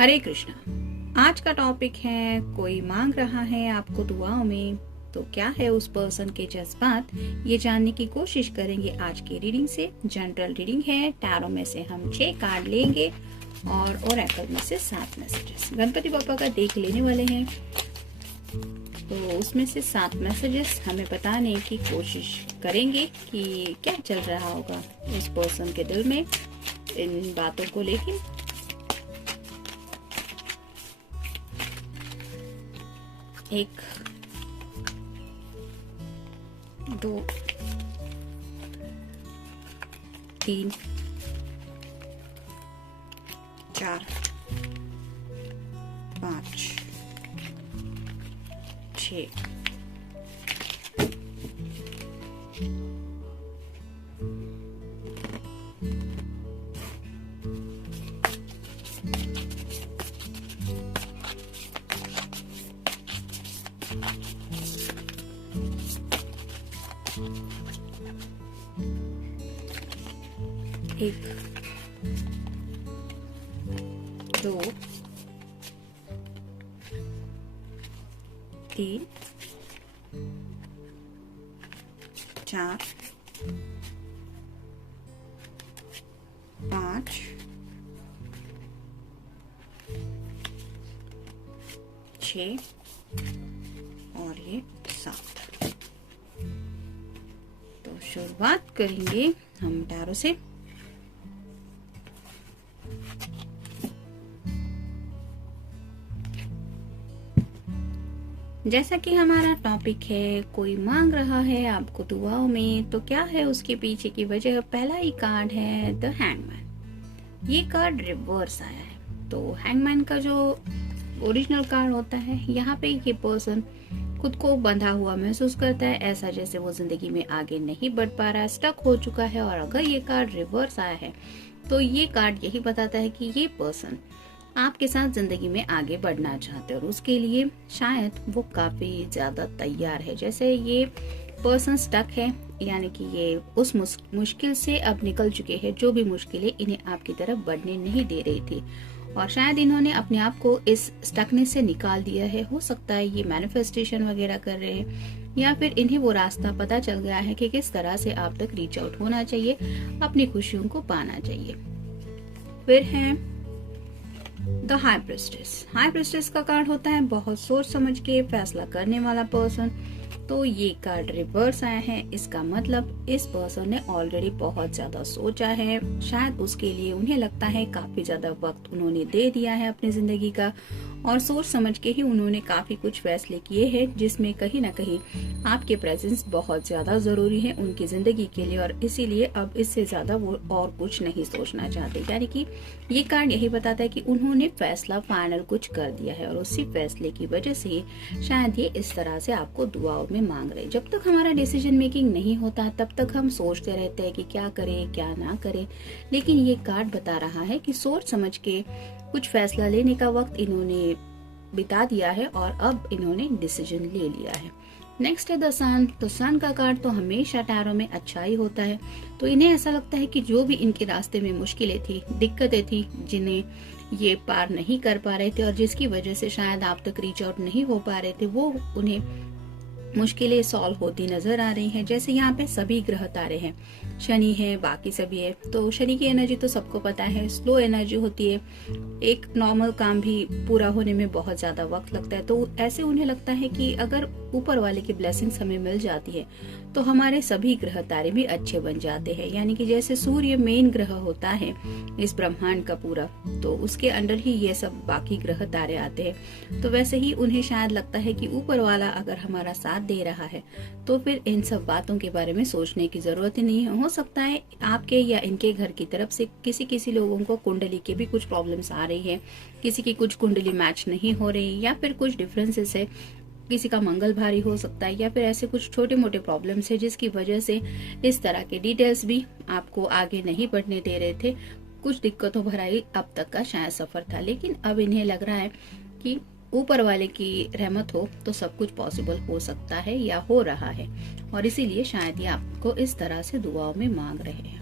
हरे कृष्णा। आज का टॉपिक है कोई मांग रहा है आपको दुआओं में, तो क्या है उस पर्सन के जज्बात, ये जानने की कोशिश करेंगे आज की रीडिंग से। जनरल रीडिंग है, टैरो में से हम 6 कार्ड लेंगे और ओरेकल में से 7 मैसेजेस गणपति बापा का देख लेने वाले हैं। तो उसमें से 7 मैसेजेस हमें बताने की कोशिश करेंगे कि क्या चल रहा होगा इस पर्सन के दिल में इन बातों को लेके। एक, दो, 3, 4, 5, 6, 1, 2, 3, 4, 5, 6 और ये 7। तो शुरुआत करेंगे हम टैरो से। जैसा कि हमारा टॉपिक है कोई मांग रहा है आपको दुआओं में, तो क्या है उसके पीछे की वजह। पहला ही कार्ड है द हैंगमैन। ये कार्ड रिवर्स आया है। तो हैंगमैन का जो ओरिजिनल कार्ड होता है, यहाँ पे ये पर्सन खुद को बंधा हुआ महसूस करता है, ऐसा जैसे वो जिंदगी में आगे नहीं बढ़ पा रहा है, स्टक हो चुका है। और अगर ये कार्ड रिवर्स आया है तो ये कार्ड यही बताता है कि ये पर्सन आपके साथ जिंदगी में आगे बढ़ना चाहते हैं और उसके लिए शायद वो काफी ज्यादा तैयार है। जैसे ये पर्सन स्टक है, यानी कि ये उस मुश्किल से अब निकल चुके हैं, जो भी मुश्किलें इन्हें आपकी तरफ बढ़ने नहीं दे रही थी, और शायद इन्होंने अपने आप को इस स्टकनेस से निकाल दिया है। हो सकता है ये मैनिफेस्टेशन वगैरह कर रहे हैं, या फिर इन्हें वो रास्ता पता चल गया है कि किस तरह से आप तक रीच आउट होना चाहिए, अपनी खुशियों को पाना चाहिए। फिर है the high priestess. High priestess का कार्ड होता है बहुत सोच समझ के फैसला करने वाला पर्सन। तो ये कार्ड रिवर्स आया है, इसका मतलब इस पर्सन ने ऑलरेडी बहुत ज्यादा सोचा है। शायद उसके लिए उन्हें लगता है काफी ज्यादा वक्त उन्होंने दे दिया है अपनी जिंदगी का, और सोच समझ के ही उन्होंने काफी कुछ फैसले किए हैं, जिसमें कहीं ना कहीं आपके प्रेजेंस बहुत ज्यादा जरूरी है उनकी जिंदगी के लिए, और इसीलिए अब इससे ज्यादा वो और कुछ नहीं सोचना चाहते। यानी कि ये कार्ड यही बताता है कि उन्होंने फैसला फाइनल कुछ कर दिया है, और उसी फैसले की वजह से शायद ये इस तरह से आपको दुआओं में मांग रहे। जब तक हमारा डिसीजन मेकिंग नहीं होता तब तक हम सोचते रहते हैं कि क्या करें क्या ना करें, लेकिन ये कार्ड बता रहा है कि सोच समझ के कुछ फैसला लेने का वक्त इन्होंने बिता दिया है और अब इन्होंने डिसीजन ले लिया है। नेक्स्ट है द सन। तो सन का कार्ड तो हमेशा टैरो में अच्छा ही होता है। तो इन्हें ऐसा लगता है कि जो भी इनके रास्ते में मुश्किलें थी, दिक्कतें थी, जिन्हें ये पार नहीं कर पा रहे थे और जिसकी वजह से शायद आप तक रीच आउट नहीं हो पा रहे थे, वो उन्हें मुश्किलें सॉल्व होती नजर आ रही हैं। जैसे यहाँ पे सभी ग्रह तारे हैं, शनि है, बाकी सभी है। तो शनि की एनर्जी तो सबको पता है, स्लो एनर्जी होती है, एक नॉर्मल काम भी पूरा होने में बहुत ज्यादा वक्त लगता है। तो ऐसे उन्हें लगता है कि अगर ऊपर वाले की ब्लेसिंग्स हमें मिल जाती है तो हमारे सभी ग्रह तारे भी अच्छे बन जाते हैं। यानी कि जैसे सूर्य मेन ग्रह होता है इस ब्रह्मांड का पूरा, तो उसके अंडर ही ये सब बाकी ग्रह तारे आते हैं। तो वैसे ही उन्हें शायद लगता है कि ऊपर वाला अगर हमारा साथ दे रहा है तो फिर इन सब बातों के बारे में सोचने की जरूरत ही नहीं है। हो सकता है आपके या इनके घर की तरफ से किसी लोगों को कुंडली के भी कुछ प्रॉब्लम्स आ रही है, किसी की कुछ कुंडली मैच नहीं हो रही, या फिर कुछ डिफरेंसेस है, किसी का मंगल भारी हो सकता है, या फिर ऐसे कुछ छोटे मोटे प्रॉब्लम्स है जिसकी वजह से इस तरह के डिटेल्स भी आपको आगे नहीं बढ़ने दे रहे थे। कुछ दिक्कतों भरा ही अब तक का शायद सफर था, लेकिन अब इन्हें लग रहा है कि ऊपर वाले की रहमत हो तो सब कुछ पॉसिबल हो सकता है या हो रहा है, और इसीलिए शायद ये आपको इस तरह से दुआओं में मांग रहे हैं।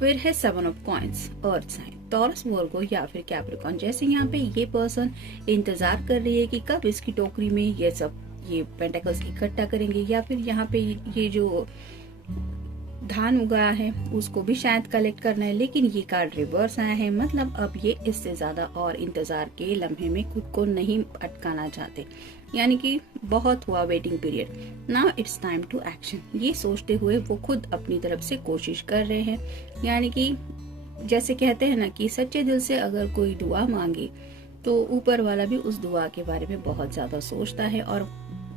फिर है 7 of coins, earth sign, Taurus, Virgo या फिर कैप्रिकॉर्न। जैसे यहाँ पे ये पर्सन इंतजार कर रही है कि कब इसकी टोकरी में ये पेंटाकल्स इकट्ठा करेंगे, या फिर यहाँ पे ये जो धान उगाया है उसको भी शायद कलेक्ट करना है। लेकिन ये कार्ड रिवर्स आया है, मतलब अब ये इससे ज्यादा और इंतजार के लम्हे में खुद को नहीं अटकाना चाहते, यानी कि बहुत हुआ waiting period, now it's time to action. ये सोचते हुए वो खुद अपनी तरफ से कोशिश कर रहे हैं, यानी कि जैसे कहते हैं ना कि सच्चे दिल से अगर कोई दुआ मांगे तो ऊपर वाला भी उस दुआ के बारे में बहुत ज्यादा सोचता है, और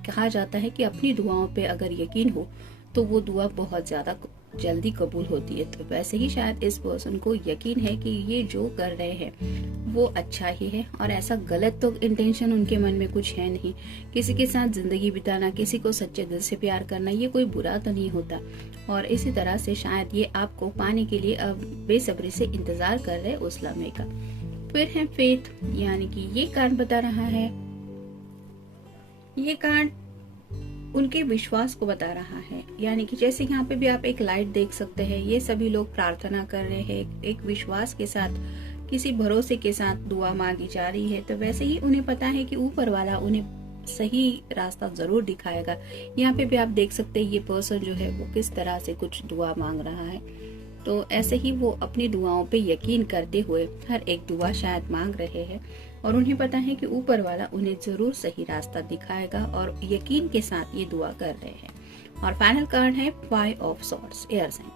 कहा जाता है कि अपनी दुआओं पे अगर यकीन हो तो वो दुआ बहुत ज्यादा जल्दी कबूल होती है। तो वैसे ही शायद इस पर्सन को यकीन है कि ये जो कर रहे हैं वो अच्छा ही है, और ऐसा गलत तो इंटेंशन उनके मन में कुछ है नहीं। किसी के साथ जिंदगी बिताना, किसी को सच्चे दिल से प्यार करना, ये कोई बुरा तो नहीं होता, और इसी तरह से शायद ये आपको पाने के लिए अब बेसब्री से इंतजार कर रहे उस लम्हे का। फिर है फेथ, यानी कि ये कार्ड बता रहा है, ये कार्ड उनके विश्वास को बता रहा है, यानी कि जैसे यहाँ पे भी आप एक लाइट देख सकते हैं, ये सभी लोग प्रार्थना कर रहे हैं, एक विश्वास के साथ, किसी भरोसे के साथ दुआ मांगी जा रही है। तो वैसे ही उन्हें पता है कि ऊपर वाला उन्हें सही रास्ता जरूर दिखाएगा। यहाँ पे भी आप देख सकते हैं ये पर्सन जो है वो किस तरह से कुछ दुआ मांग रहा है। तो ऐसे ही वो अपनी दुआओं पे यकीन करते हुए हर एक दुआ शायद मांग रहे हैं, और उन्हें पता है कि ऊपर वाला उन्हें जरूर सही रास्ता दिखाएगा, और यकीन के साथ ये दुआ कर रहे हैं। और फाइनल कार्ड है 5 of swords, air sign,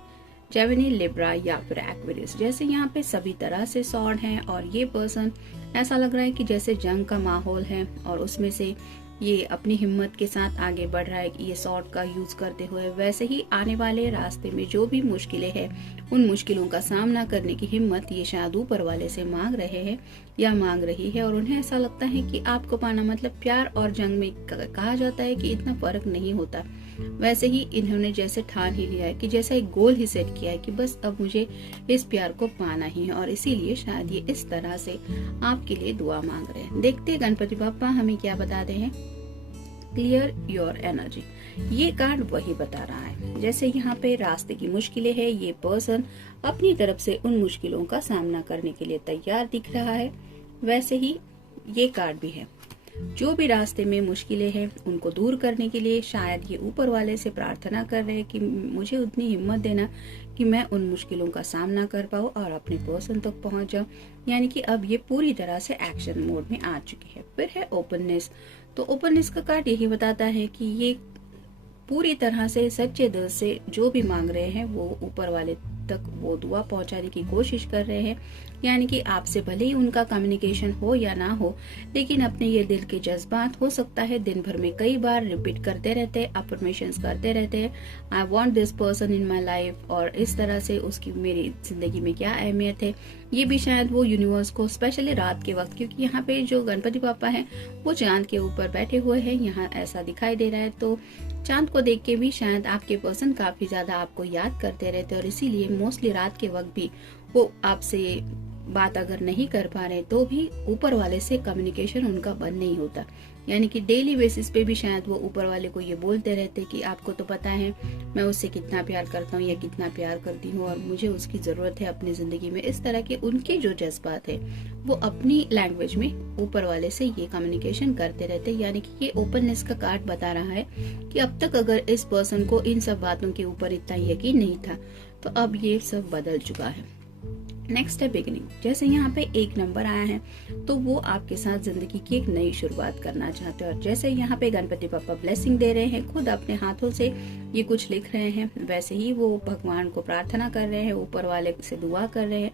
Gemini, Libra या फिर एक्वेरियस। जैसे यहाँ पे सभी तरह से सॉर्ड हैं, और ये पर्सन ऐसा लग रहा है कि जैसे जंग का माहौल है और उसमें से ये अपनी हिम्मत के साथ आगे बढ़ रहा है ये सॉर्ड का यूज करते हुए। वैसे ही आने वाले रास्ते में जो भी मुश्किलें हैं उन मुश्किलों का सामना करने की हिम्मत ये शायद ऊपर वाले से मांग रहे हैं या मांग रही है। और उन्हें ऐसा लगता है कि आपको पाना मतलब प्यार और जंग में कहा जाता है कि इतना फर्क नहीं होता, वैसे ही इन्होंने जैसे ठान ही लिया है कि जैसा एक गोल ही सेट किया है कि बस अब मुझे इस प्यार को पाना ही है, और इसीलिए शायद ये इस तरह से आपके लिए दुआ मांग रहे हैं। देखते हैं गणपति बाप्पा हमें क्या बताते हैं। क्लियर योर एनर्जी, ये कार्ड वही बता रहा है। जैसे यहाँ पे रास्ते की मुश्किलें है, ये पर्सन अपनी तरफ से उन मुश्किलों का सामना करने के लिए तैयार दिख रहा है, वैसे ही ये कार्ड भी है। जो भी रास्ते में मुश्किलें हैं उनको दूर करने के लिए शायद ये ऊपर वाले से प्रार्थना कर रहे हैं कि मुझे उतनी हिम्मत देना कि मैं उन मुश्किलों का सामना कर पाऊँ और अपने पर्सन तक पहुंच जाऊं, यानी कि अब ये पूरी तरह से एक्शन मोड में आ चुकी है। फिर है ओपननेस, तो ओपननेस का कार्ड यही बताता है कि ये पूरी तरह से सच्चे दिल से जो भी मांग रहे हैं वो ऊपर वाले तक वो दुआ पहुंचाने की कोशिश कर रहे हैं, यानी कि आपसे भले ही उनका कम्युनिकेशन हो या ना हो, लेकिन अपने ये दिल के जज्बात हो सकता है दिन भर में कई बार रिपीट करते रहते हैं, अफर्मेशंस करते रहते हैं, I want this person in my life, और इस तरह से उसकी मेरी जिंदगी में क्या अहमियत है। ये भी शायद वो यूनिवर्स को स्पेशली रात के वक्त, क्योंकि यहाँ पे जो गणपति पापा है वो चांद के ऊपर बैठे हुए हैं, यहाँ ऐसा दिखाई दे रहा है, तो चांद को देख के भी शायद आपके पर्सन काफी ज्यादा आपको याद करते रहते हैं, और इसीलिए मोस्टली रात के वक्त भी वो आपसे बात अगर नहीं कर पा रहे तो भी ऊपर वाले से कम्युनिकेशन उनका बंद नहीं होता, यानी कि डेली बेसिस पे भी शायद वो ऊपर वाले को ये बोलते रहते कि आपको तो पता है मैं उससे कितना प्यार करता हूँ या कितना प्यार करती हूँ और मुझे उसकी जरूरत है अपनी जिंदगी में। इस तरह के उनके जो जज्बात है वो अपनी लैंग्वेज में ऊपर वाले से ये कम्युनिकेशन करते रहते, यानी कि ये ओपननेस का कार्ड बता रहा है कि अब तक अगर इस पर्सन को इन सब बातों के ऊपर इतना यकीन नहीं था तो अब ये सब बदल चुका है। नेक्स्ट है बिगिनिंग, जैसे यहाँ पे 1 नंबर आया है तो वो आपके साथ जिंदगी की एक नई शुरुआत करना चाहते हैं, और जैसे यहाँ पे गणपति पापा ब्लेसिंग दे रहे हैं, खुद अपने हाथों से ये कुछ लिख रहे हैं, वैसे ही वो भगवान को प्रार्थना कर रहे हैं, ऊपर वाले से दुआ कर रहे हैं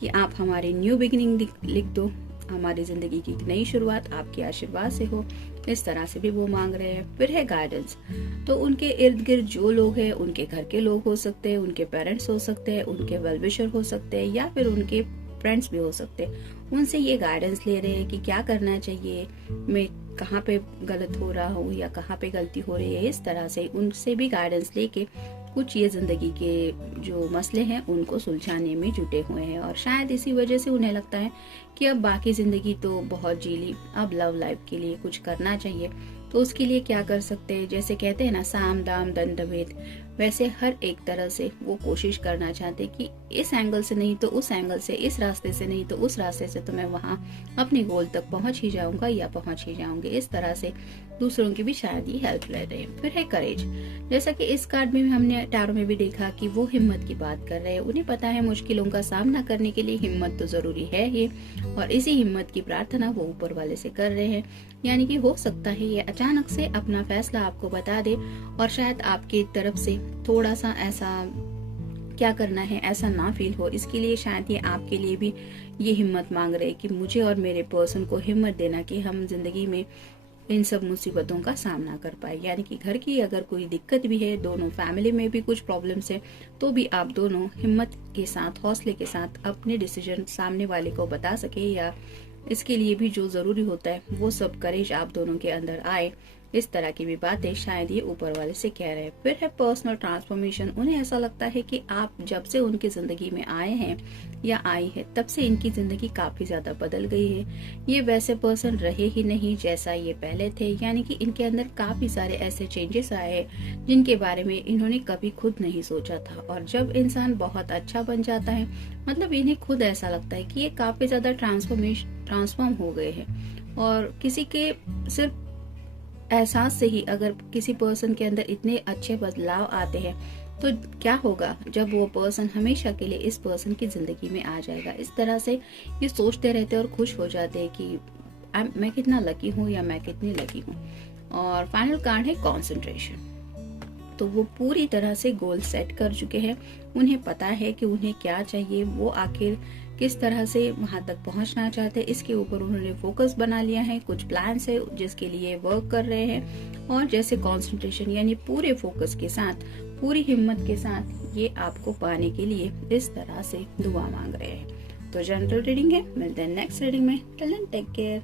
कि आप हमारी न्यू बिगिनिंग लिख दो, हमारी जिंदगी की एक नई शुरुआत आपके आशीर्वाद से हो, इस तरह से भी वो मांग रहे हैं। फिर है गाइडेंस, तो उनके इर्द गिर्द जो लोग हैं उनके घर के लोग हो सकते हैं, उनके पेरेंट्स हो सकते हैं, उनके वेल विशर हो सकते हैं, या फिर उनके फ्रेंड्स भी हो सकते हैं। उनसे ये गाइडेंस ले रहे हैं कि क्या करना चाहिए, मैं कहाँ पे गलत हो रहा हूँ या कहाँ पे गलती हो रही है, इस तरह से उनसे भी गाइडेंस लेके कुछ ये जिंदगी के जो मसले हैं उनको सुलझाने में जुटे हुए हैं, और शायद इसी वजह से उन्हें लगता है कि अब बाकी जिंदगी तो बहुत जी ली, अब लव लाइफ के लिए कुछ करना चाहिए। तो उसके लिए क्या कर सकते हैं, जैसे कहते हैं ना साम दाम दंड भेद, वैसे हर एक तरह से वो कोशिश करना चाहते कि इस एंगल से नहीं तो उस एंगल से, इस रास्ते से नहीं तो उस रास्ते से, तो मैं वहां अपने गोल तक पहुंच ही जाऊंगा या पहुंच ही जाऊंगी। इस तरह से दूसरों की भी शायद ही हेल्प ले रहे हैं। फिर है करेज। जैसा कि इस कार्ड में हमने टैरो में भी देखा कि वो हिम्मत की बात कर रहे हैं। उन्हें पता है मुश्किलों का सामना करने के लिए हिम्मत तो जरूरी है ही, और इसी हिम्मत की प्रार्थना वो ऊपर वाले से कर रहे हैं। यानी कि हो सकता है ये अचानक से अपना फैसला आपको बता दे और शायद आपकी तरफ से थोड़ा सा ऐसा क्या करना है ऐसा ना फील हो। इसके लिए शायद ये आपके लिए भी ये हिम्मत मांग रहे हैं कि मुझे और मेरे पर्सन को हिम्मत देना कि हम जिंदगी में इन सब मुसीबतों का सामना कर पाए। यानी कि घर की अगर कोई दिक्कत भी है, दोनों फैमिली में भी कुछ प्रॉब्लम्स है, तो भी आप दोनों हिम्मत के साथ, हौसले के साथ अपने डिसीजन सामने वाले को बता सके, या इसके लिए भी जो जरूरी होता है वो सब करेज आप दोनों के अंदर आए। इस तरह की भी बातें शायद ये ऊपर वाले से कह रहे हैं। फिर है पर्सनल ट्रांसफॉर्मेशन। उन्हें ऐसा लगता है कि आप जब से उनकी जिंदगी में आए हैं या आई है, तब से इनकी जिंदगी काफी ज्यादा बदल गई है। ये वैसे पर्सन रहे ही नहीं जैसा ये पहले थे। यानी कि इनके अंदर काफी सारे ऐसे चेंजेस आए हैं जिनके बारे में इन्होंने कभी खुद नहीं सोचा था। और जब इंसान बहुत अच्छा बन जाता है, मतलब इन्हें खुद ऐसा लगता है कि ये काफी ज्यादा ट्रांसफॉर्म हो गए हैं। और किसी के सिर्फ एहसास से ही अगर किसी पर्सन के अंदर इतने अच्छे बदलाव आते हैं, तो क्या होगा जब वो पर्सन हमेशा के लिए इस पर्सन की जिंदगी में आ जाएगा। इस तरह से ये सोचते रहते हैं और खुश हो जाते हैं कि मैं कितना लकी हूँ या मैं कितनी लकी हूँ। और फाइनल कार्ड है कॉन्सेंट्रेशन। तो वो पूरी तरह से गोल सेट कर चुके हैं। उन्हें पता है कि उन्हें क्या चाहिए, वो आखिर किस तरह से वहां तक पहुंचना चाहते हैं, इसके ऊपर उन्होंने फोकस बना लिया है। कुछ प्लान्स है जिसके लिए वर्क कर रहे हैं। और जैसे कंसंट्रेशन यानी पूरे फोकस के साथ, पूरी हिम्मत के साथ ये आपको पाने के लिए इस तरह से दुआ मांग रहे हैं। तो जनरल रीडिंग है, मिलते हैं नेक्स्ट रीडिंग में। Till then take care.